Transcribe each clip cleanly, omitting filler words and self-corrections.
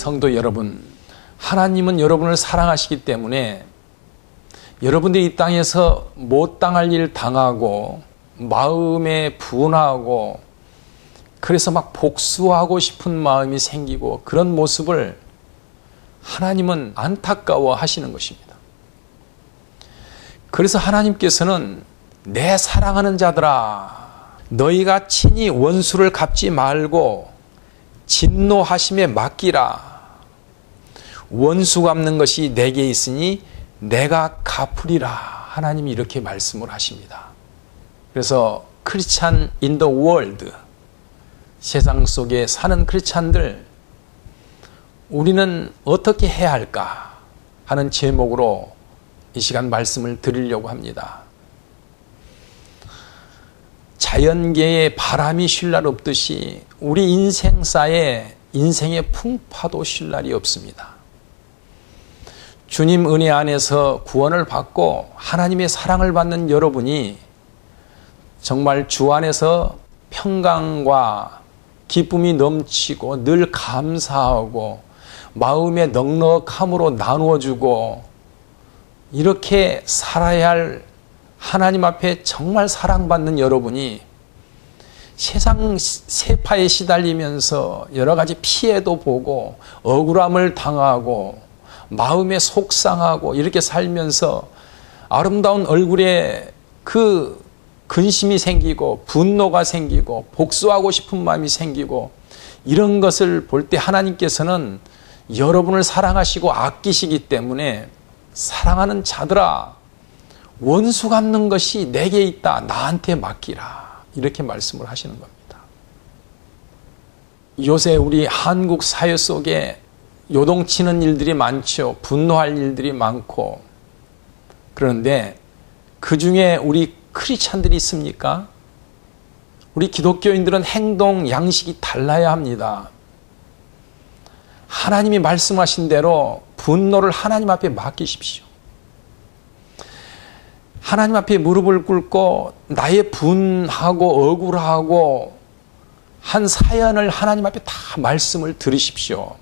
성도 여러분, 하나님은 여러분을 사랑하시기 때문에 여러분들이 이 땅에서 못 당할 일 당하고 마음에 분하고 그래서 막 복수하고 싶은 마음이 생기고 그런 모습을 하나님은 안타까워 하시는 것입니다. 그래서 하나님께서는 내 사랑하는 자들아, 너희가 친히 원수를 갚지 말고 진노하심에 맡기라. 원수 갚는 것이 내게 있으니 내가 갚으리라. 하나님이 이렇게 말씀을 하십니다. 그래서 크리스찬 인 더 월드, 세상 속에 사는 크리스찬들, 우리는 어떻게 해야 할까 하는 제목으로 이 시간 말씀을 드리려고 합니다. 자연계에 바람이 쉴 날 없듯이 우리 인생사에 인생의 풍파도 쉴 날이 없습니다. 주님 은혜 안에서 구원을 받고 하나님의 사랑을 받는 여러분이 정말 주 안에서 평강과 기쁨이 넘치고 늘 감사하고 마음의 넉넉함으로 나누어주고 이렇게 살아야 할 하나님 앞에 정말 사랑받는 여러분이 세상 세파에 시달리면서 여러 가지 피해도 보고 억울함을 당하고 마음에 속상하고 이렇게 살면서 아름다운 얼굴에 그 근심이 생기고 분노가 생기고 복수하고 싶은 마음이 생기고 이런 것을 볼 때 하나님께서는 여러분을 사랑하시고 아끼시기 때문에 사랑하는 자들아, 원수 갚는 것이 내게 있다. 나한테 맡기라. 이렇게 말씀을 하시는 겁니다. 요새 우리 한국 사회 속에 요동치는 일들이 많죠. 분노할 일들이 많고. 그런데 그 중에 우리 크리스찬들이 있습니까? 우리 기독교인들은 행동 양식이 달라야 합니다. 하나님이 말씀하신 대로 분노를 하나님 앞에 맡기십시오. 하나님 앞에 무릎을 꿇고 나의 분하고 억울하고 한 사연을 하나님 앞에 다 말씀을 들으십시오.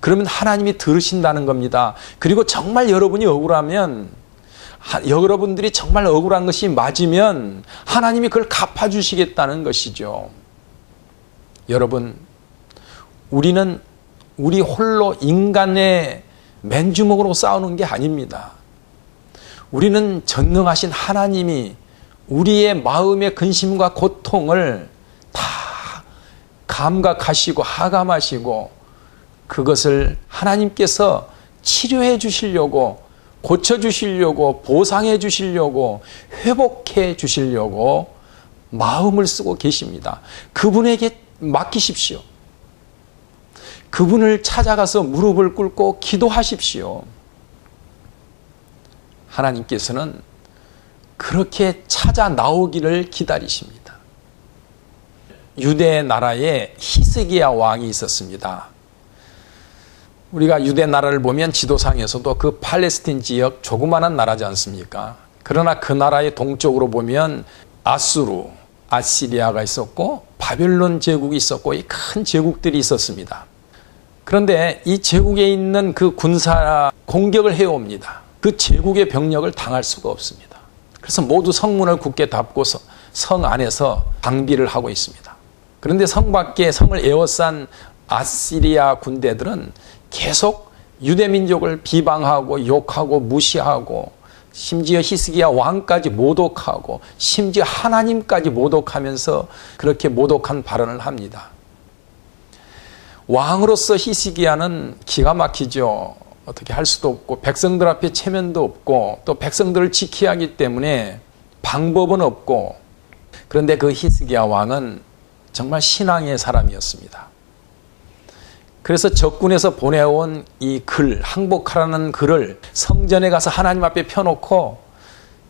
그러면 하나님이 들으신다는 겁니다. 그리고 정말 여러분이 억울하면, 여러분들이 정말 억울한 것이 맞으면 하나님이 그걸 갚아주시겠다는 것이죠. 여러분, 우리는 우리 홀로 인간의 맨주먹으로 싸우는 게 아닙니다. 우리는 전능하신 하나님이 우리의 마음의 근심과 고통을 다 감각하시고 하감하시고 그것을 하나님께서 치료해 주시려고, 고쳐 주시려고, 보상해 주시려고, 회복해 주시려고 마음을 쓰고 계십니다. 그분에게 맡기십시오. 그분을 찾아가서 무릎을 꿇고 기도하십시오. 하나님께서는 그렇게 찾아 나오기를 기다리십니다. 유대 나라에 히스기야 왕이 있었습니다. 우리가 유대 나라를 보면 지도상에서도 그 팔레스틴 지역 조그마한 나라지 않습니까? 그러나 그 나라의 동쪽으로 보면 아수르, 아시리아가 있었고 바벨론 제국이 있었고 이 큰 제국들이 있었습니다. 그런데 이 제국에 있는 그 군사 공격을 해옵니다. 그 제국의 병력을 당할 수가 없습니다. 그래서 모두 성문을 굳게 닫고 성 안에서 방비를 하고 있습니다. 그런데 성 밖에 성을 에워싼 아시리아 군대들은 계속 유대민족을 비방하고 욕하고 무시하고 심지어 히스기야 왕까지 모독하고 심지어 하나님까지 모독하면서 그렇게 모독한 발언을 합니다. 왕으로서 히스기야는 기가 막히죠. 어떻게 할 수도 없고 백성들 앞에 체면도 없고 또 백성들을 지켜야 하기 때문에 방법은 없고, 그런데 그 히스기야 왕은 정말 신앙의 사람이었습니다. 그래서 적군에서 보내온 이 글, 항복하라는 글을 성전에 가서 하나님 앞에 펴놓고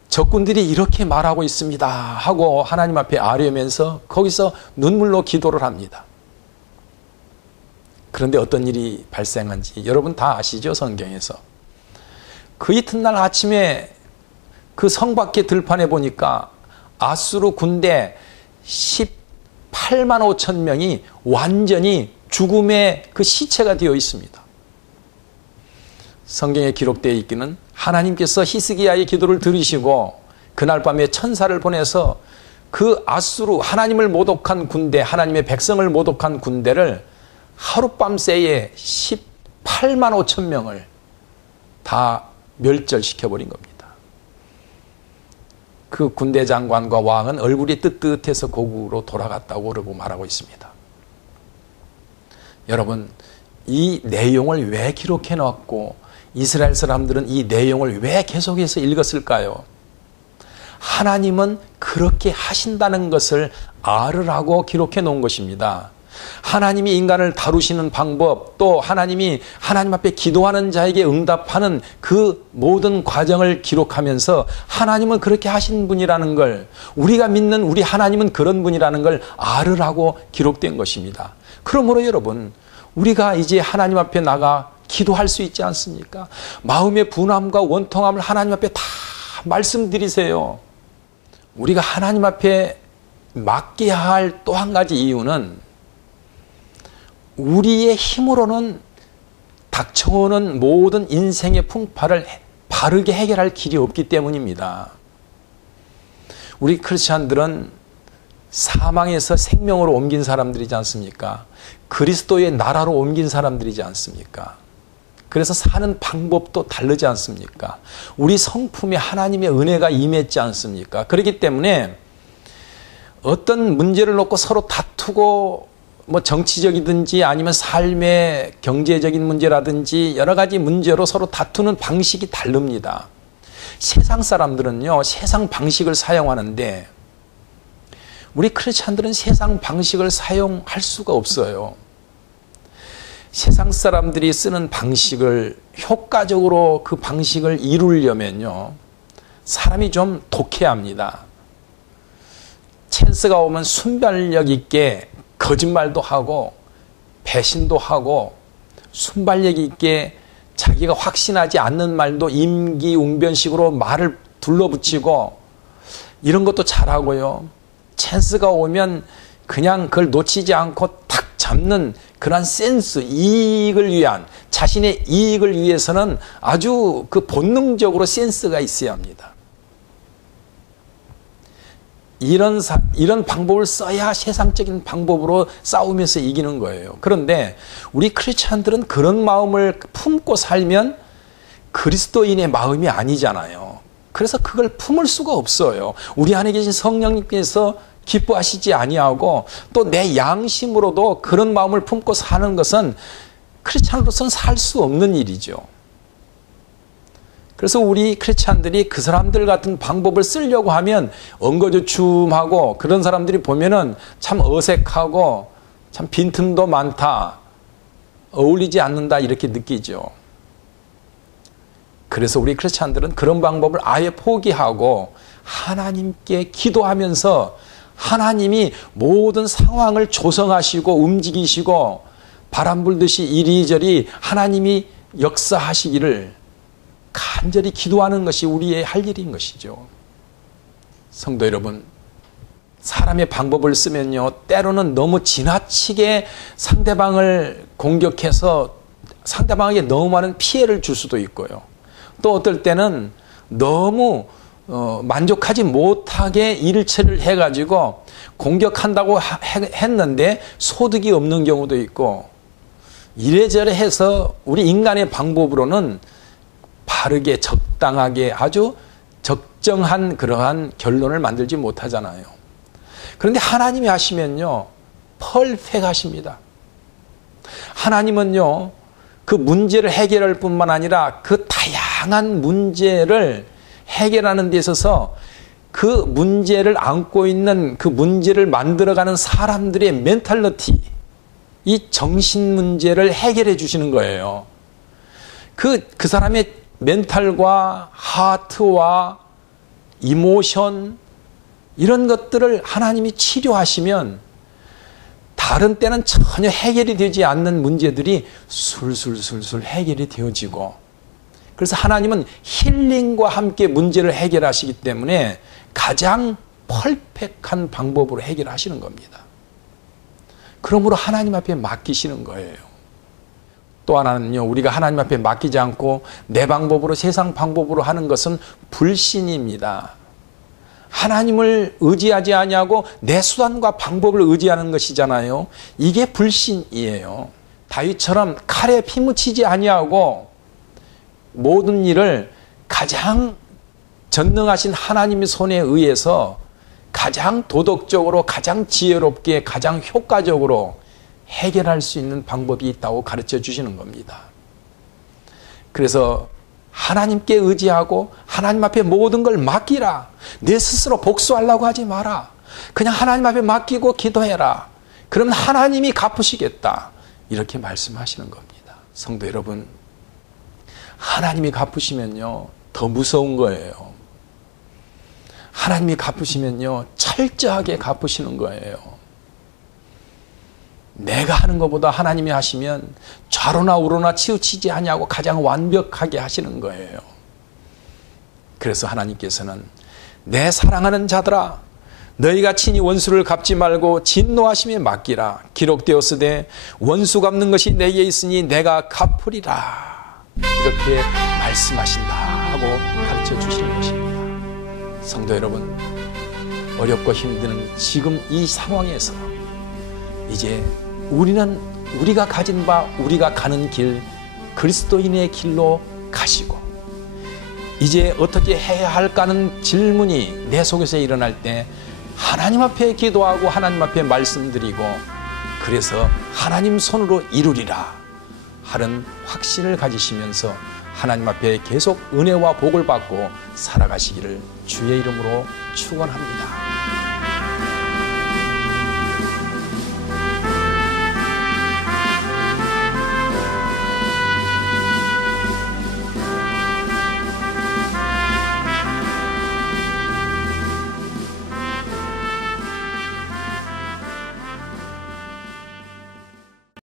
적군들이 이렇게 말하고 있습니다 하고 하나님 앞에 아뢰면서 거기서 눈물로 기도를 합니다. 그런데 어떤 일이 발생한지 여러분 다 아시죠? 성경에서. 그 이튿날 아침에 그 성 밖에 들판에 보니까 아수르 군대 18만 5천 명이 완전히 죽음의 그 시체가 되어 있습니다. 성경에 기록되어 있기는 하나님께서 히스기야의 기도를 들으시고 그날 밤에 천사를 보내서 그 아수르, 하나님을 모독한 군대, 하나님의 백성을 모독한 군대를 하룻밤새에 18만 5천 명을 다 멸절시켜버린 겁니다. 그 군대 장관과 왕은 얼굴이 뜨뜻해서 고국으로 돌아갔다고 그러고 말하고 있습니다. 여러분, 이 내용을 왜 기록해 놓았고 이스라엘 사람들은 이 내용을 왜 계속해서 읽었을까요? 하나님은 그렇게 하신다는 것을 알으라고 기록해 놓은 것입니다. 하나님이 인간을 다루시는 방법, 또 하나님이 하나님 앞에 기도하는 자에게 응답하는 그 모든 과정을 기록하면서 하나님은 그렇게 하신 분이라는 걸, 우리가 믿는 우리 하나님은 그런 분이라는 걸 알으라고 기록된 것입니다. 그러므로 여러분, 우리가 이제 하나님 앞에 나가 기도할 수 있지 않습니까? 마음의 분함과 원통함을 하나님 앞에 다 말씀드리세요. 우리가 하나님 앞에 맡겨야 할 또 한 가지 이유는 우리의 힘으로는 닥쳐오는 모든 인생의 풍파를 바르게 해결할 길이 없기 때문입니다. 우리 크리스찬들은 사망에서 생명으로 옮긴 사람들이지 않습니까? 그리스도의 나라로 옮긴 사람들이지 않습니까? 그래서 사는 방법도 다르지 않습니까? 우리 성품에 하나님의 은혜가 임했지 않습니까? 그렇기 때문에 어떤 문제를 놓고 서로 다투고 뭐 정치적이든지 아니면 삶의 경제적인 문제라든지 여러 가지 문제로 서로 다투는 방식이 다릅니다. 세상 사람들은요, 세상 방식을 사용하는데 우리 크리스찬들은 세상 방식을 사용할 수가 없어요. 세상 사람들이 쓰는 방식을 효과적으로 그 방식을 이루려면요, 사람이 좀 독해야 합니다. 찬스가 오면 순발력 있게 거짓말도 하고 배신도 하고 순발력 있게 자기가 확신하지 않는 말도 임기응변식으로 말을 둘러붙이고 이런 것도 잘하고요. 찬스가 오면 그냥 그걸 놓치지 않고 탁 잡는 그런 센스, 이익을 위한, 자신의 이익을 위해서는 아주 그 본능적으로 센스가 있어야 합니다. 이런 방법을 써야 세상적인 방법으로 싸우면서 이기는 거예요. 그런데 우리 크리스찬들은 그런 마음을 품고 살면 그리스도인의 마음이 아니잖아요. 그래서 그걸 품을 수가 없어요. 우리 안에 계신 성령님께서 기뻐하시지 아니하고 또 내 양심으로도 그런 마음을 품고 사는 것은 크리스찬으로서는 살 수 없는 일이죠. 그래서 우리 크리스찬들이 그 사람들 같은 방법을 쓰려고 하면 엉거주춤하고 그런 사람들이 보면은 참 어색하고 참 빈틈도 많다, 어울리지 않는다 이렇게 느끼죠. 그래서 우리 크리스찬들은 그런 방법을 아예 포기하고 하나님께 기도하면서 하나님이 모든 상황을 조성하시고 움직이시고 바람 불듯이 이리저리 하나님이 역사하시기를 간절히 기도하는 것이 우리의 할 일인 것이죠. 성도 여러분, 사람의 방법을 쓰면요, 때로는 너무 지나치게 상대방을 공격해서 상대방에게 너무 많은 피해를 줄 수도 있고요. 또 어떨 때는 너무 만족하지 못하게 일처리를 해가지고 공격한다고 했는데 소득이 없는 경우도 있고, 이래저래 해서 우리 인간의 방법으로는 바르게 적당하게 아주 적정한 그러한 결론을 만들지 못하잖아요. 그런데 하나님이 하시면요, 펄펙 하십니다. 하나님은요, 그 문제를 해결할 뿐만 아니라 그 다양한 문제를 해결하는 데 있어서 그 문제를 안고 있는 그 문제를 만들어가는 사람들의 멘탈리티, 이 정신 문제를 해결해 주시는 거예요. 그 사람의 멘탈과 하트와 이모션 이런 것들을 하나님이 치료하시면 다른 때는 전혀 해결이 되지 않는 문제들이 술술술술 해결이 되어지고, 그래서 하나님은 힐링과 함께 문제를 해결하시기 때문에 가장 펄펙한 방법으로 해결하시는 겁니다. 그러므로 하나님 앞에 맡기시는 거예요. 또 하나는요, 우리가 하나님 앞에 맡기지 않고 내 방법으로, 세상 방법으로 하는 것은 불신입니다. 하나님을 의지하지 아니하고 내 수단과 방법을 의지하는 것이잖아요. 이게 불신이에요. 다윗처럼 칼에 피 묻히지 아니하고 모든 일을 가장 전능하신 하나님의 손에 의해서 가장 도덕적으로, 가장 지혜롭게, 가장 효과적으로 해결할 수 있는 방법이 있다고 가르쳐 주시는 겁니다. 그래서 하나님께 의지하고 하나님 앞에 모든 걸 맡기라. 내 스스로 복수하려고 하지 마라. 그냥 하나님 앞에 맡기고 기도해라. 그러면 하나님이 갚으시겠다. 이렇게 말씀하시는 겁니다. 성도 여러분, 하나님이 갚으시면요, 더 무서운 거예요. 하나님이 갚으시면요, 철저하게 갚으시는 거예요. 내가 하는 것보다 하나님이 하시면 좌로나 우로나 치우치지 아니하고 가장 완벽하게 하시는 거예요. 그래서 하나님께서는 내 사랑하는 자들아, 너희가 친히 원수를 갚지 말고 진노하심에 맡기라. 기록되었으되 원수 갚는 것이 내게 있으니 내가 갚으리라. 이렇게 말씀하신다 하고 가르쳐 주시는 것입니다. 성도 여러분, 어렵고 힘든 지금 이 상황에서 이제 우리는 우리가 가진 바, 우리가 가는 길, 그리스도인의 길로 가시고, 이제 어떻게 해야 할까는 질문이 내 속에서 일어날 때 하나님 앞에 기도하고 하나님 앞에 말씀드리고, 그래서 하나님 손으로 이루리라 하는 확신을 가지시면서 하나님 앞에 계속 은혜와 복을 받고 살아가시기를 주의 이름으로 축원합니다.